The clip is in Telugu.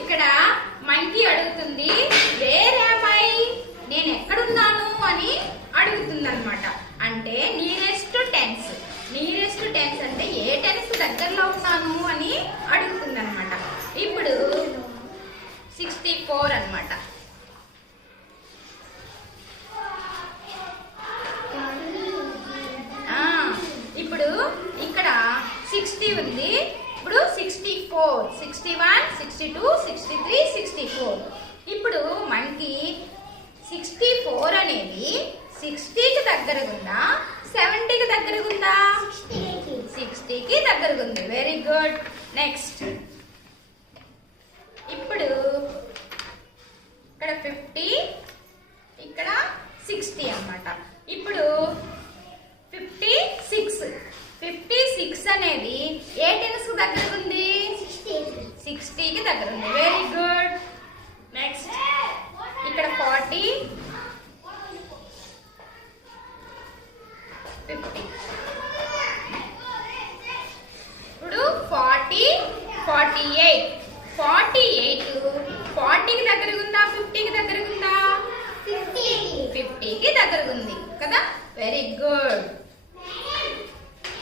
ఇక్కడ మంకీ అడుగుతుంది వేర్ యామ్ ఐ, నేను ఎక్కడున్నాను అని అడుగుతుంది అనమాట. అంటే నియరెస్ట్ టెన్స్. నియరెస్ట్ టెన్స్ అంటే ఏ టెన్స్ దగ్గరలో ఉన్నాను అని అడుగుతుంది అనమాట. ఇప్పుడు 64 అనమాట. ఇప్పుడు ఇక్కడ 60 ఉంది. ఇప్పుడు 64, 61, 62, 63, 64. ఇప్పుడు మనకి 64 అనేది 60కి దగ్గరగా ఉందా 70కి దగ్గరగా ఉందా? 60కి దగ్గరగా ఉంది. Very good. నెక్స్ట్ ఇప్పుడు ఇక్కడ 50, ఇక్కడ 60 అన్నమాట. ఇప్పుడు 56 అనేది ఏ టెన్స్ దగ్గరగా ఉంది? 60కి దగ్గర ఉంది. Very good.